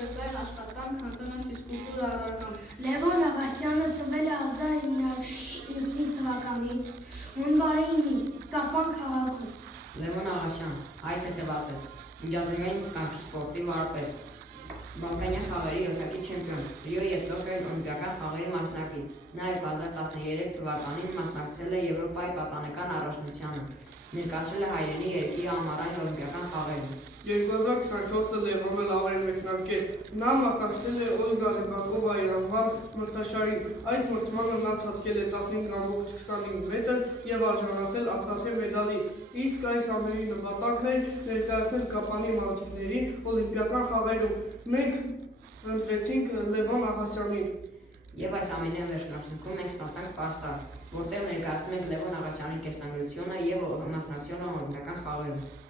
նախագծային աշխատանք հանտոնը ֆիզկուլտուրա առարկան։ Լևոն Աղասյանը ծնվել է 1995 թվականին հունվարի 9-ին Կապան քաղաքում։ Լևոն Աղասյան, հայ թեթևատեր, միջազգային կանխի սպորտի վարպետ, Բալկանյան խաղերի 7-ակի չեմպիոն, Ռիո և Տոկիոյի օլիմպիական խաղերի մասնակից։ Նա 2013 թվականին մասնակցել է Եվրոպայի պատանեկան առաջնությանը, ներկայացրել է հայրենի երկրի ամառային օլիմպիական խաղերին։ 2024 Լևոնը լավ էր մեկնարկել։ Նա մասնակցել է Օլգա Ռիբակովայի անվան մրցաշարին։ Այդ մրցմանը նա ցատկել է 15.25 մետր և արժանացել արծաթե մեդալի։ Իսկ այս ամենի նպատակն էր ներկայացնել Կապանի մարզիկներին օլիմպիական խաղերում։ Մենք ընտրեցինք Լևոն Աղասյանին։ Եվ այս ամենի վերջնարդյունքում մենք ստացանք պաստառ, որտեղ ներկայացնում ենք Լևոն Աղասյանի կեսագրությունը և մասնակցությունը օլիմպիական խաղերում։